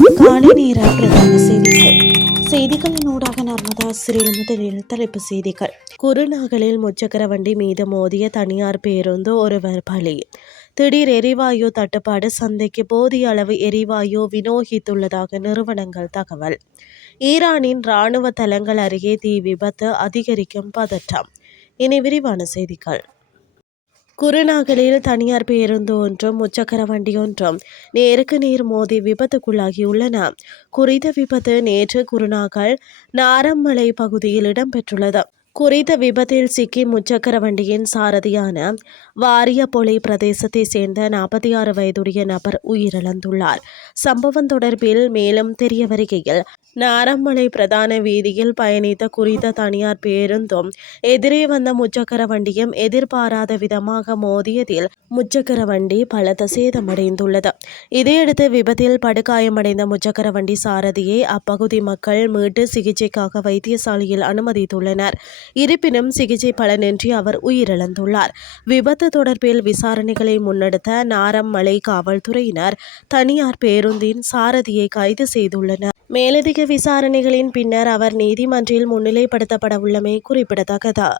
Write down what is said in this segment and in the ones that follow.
காலை நேர பிரதான செய்திகள். செய்திகளின் ஊடாக நர்மதா சிறில் முதலில் தலைப்பு செய்திகள். குருநாகலில் முச்சக்கர வண்டி மீது மோதிய தனியார் பேருந்து ஒருவர் பலி. திடீர் எரிவாயு தட்டுப்பாடு, சந்தைக்கு போதிய அளவு எரிவாயு விநியோகித்துள்ளதாக நிறுவனங்கள் தகவல். ஈரானின் இராணுவ தளங்கள் அருகே தீ விபத்து, அதிகரிக்கும் பதற்றம். இனி விரிவான செய்திகள். குருநாகலில் தனியார் பேருந்து ஒன்றும் முச்சக்கர வண்டி ஒன்றும் நேருக்கு நேர் மோதி விபத்துக்குள்ளாகியுள்ளன. குறித்த விபத்து நேற்று குருநாகல் நாரம்மலை பகுதியில் இடம்பெற்றுள்ளது. குறித்த விபத்தில் சிக்கி முச்சக்கர வண்டியின் சாரதியான வாரியப்பொலை பிரதேசத்தை சேர்ந்த 46 வயதுடைய நபர் உயிரிழந்துள்ளார். சம்பவம் தொடர்பில் மேலும் தெரிய வருகையில், நாரம்மலை பிரதான வீதியில் பயணித்த குறித்த தனியார் பேருந்தும் எதிரே வந்த முச்சக்கர வண்டியும் எதிர்பாராத விதமாக மோதியதில் முச்சக்கர வண்டி பலத்த சேதமடைந்துள்ளது. இதையடுத்து விபத்தில் படுகாயமடைந்த முச்சக்கர வண்டி சாரதியை அப்பகுதி மக்கள் மீட்டு சிகிச்சைக்காக வைத்தியசாலையில் அனுமதித்துள்ளனர். இருப்பினும் சிகிச்சை பலனின்றி அவர் உயிரிழந்துள்ளார். விபத்து தொடர்பில் விசாரணைகளை முன்னெடுத்த நாரம்மலை காவல்துறையினர் தனியார் பேருந்தின் சாரதியை கைது செய்துள்ளனர். மேலதிக விசாரணைகளின் பின்னர் அவர் நீதிமன்றில் முன்னிலைப்படுத்தப்பட உள்ளமை குறிப்பிடத்தக்கது.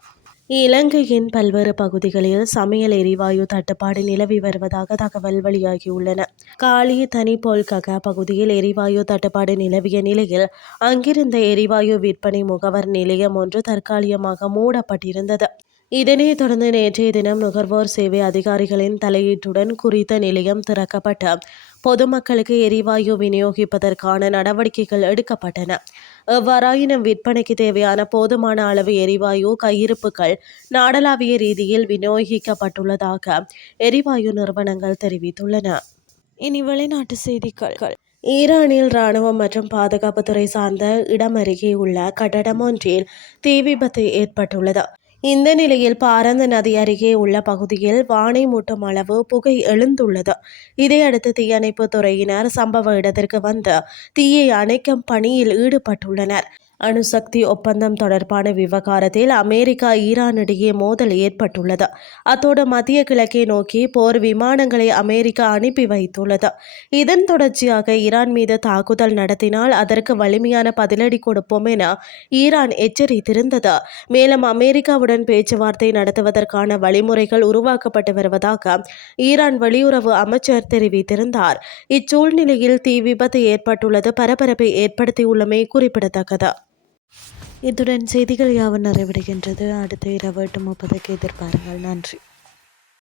இலங்கையின் பல்வேறு பகுதிகளில் சமையல் எரிவாயு தட்டுப்பாடு நிலவி வருவதாக தகவல் வெளியாகியுள்ளன. காலி தனிப்பொல்கக பகுதியில் எரிவாயு தட்டுப்பாடு நிலவிய நிலையில் அங்கிருந்த எரிவாயு விற்பனை முகவர் நிலையம் ஒன்று தற்காலிகமாக மூடப்பட்டிருந்தது. இதனைத் தொடர்ந்து நேற்றைய தினம் நுகர்வோர் சேவை அதிகாரிகளின் தலையீட்டுடன் குறித்த நிலையம் திறக்கப்பட்டு பொதுமக்களுக்கு எரிவாயு விநியோகிப்பதற்கான நடவடிக்கைகள் எடுக்கப்பட்டன. எவ்வாறாயினும் விற்பனைக்கு தேவையான போதுமான அளவு எரிவாயு கையிருப்புகள் நாடளாவிய ரீதியில் விநியோகிக்கப்பட்டுள்ளதாக எரிவாயு நிறுவனங்கள் தெரிவித்துள்ளன. இனி வெளிநாட்டு செய்திகள். ஈரானில் இராணுவம் மற்றும் பாதுகாப்புத்துறை சார்ந்த இடம் அருகே உள்ள கட்டடம் ஒன்றில் தீ விபத்து ஏற்பட்டுள்ளது. இந்த நிலையில் பாரந்த நதி அருகே உள்ள பகுதியில் வானை மூட்டும் அளவு புகை எழுந்துள்ளது. இதையடுத்து தீயணைப்பு துறையினர் சம்பவ இடத்திற்கு வந்து தீயை அணைக்கும் பணியில் ஈடுபட்டுள்ளனர். அணுசக்தி ஒப்பந்தம் தொடர்பான விவகாரத்தில் அமெரிக்கா ஈரான் இடையே மோதல் ஏற்பட்டுள்ளது. அத்தோடு மத்திய கிழக்கை நோக்கி போர் விமானங்களை அமெரிக்கா அனுப்பி வைத்துள்ளது. இதன் தொடர்ச்சியாக ஈரான் மீது தாக்குதல் நடத்தினால் அதற்கு வலிமையான பதிலடி கொடுப்போம் என ஈரான் எச்சரித்திருந்தது. மேலும் அமெரிக்காவுடன் பேச்சுவார்த்தை நடத்துவதற்கான வழிமுறைகள் உருவாக்கப்பட்டு வருவதாக ஈரான் வெளியுறவு அமைச்சர் தெரிவித்திருந்தார். இச்சூழ்நிலையில் தீ விபத்து ஏற்பட்டுள்ளது பரபரப்பை ஏற்படுத்தியுள்ளமை குறிப்பிடத்தக்கது. இத்துடன் செய்திகள் யாவும் நிறைவடைகின்றது. அடுத்த இரவு 8:30 எதிர்பாருங்கள். நன்றி.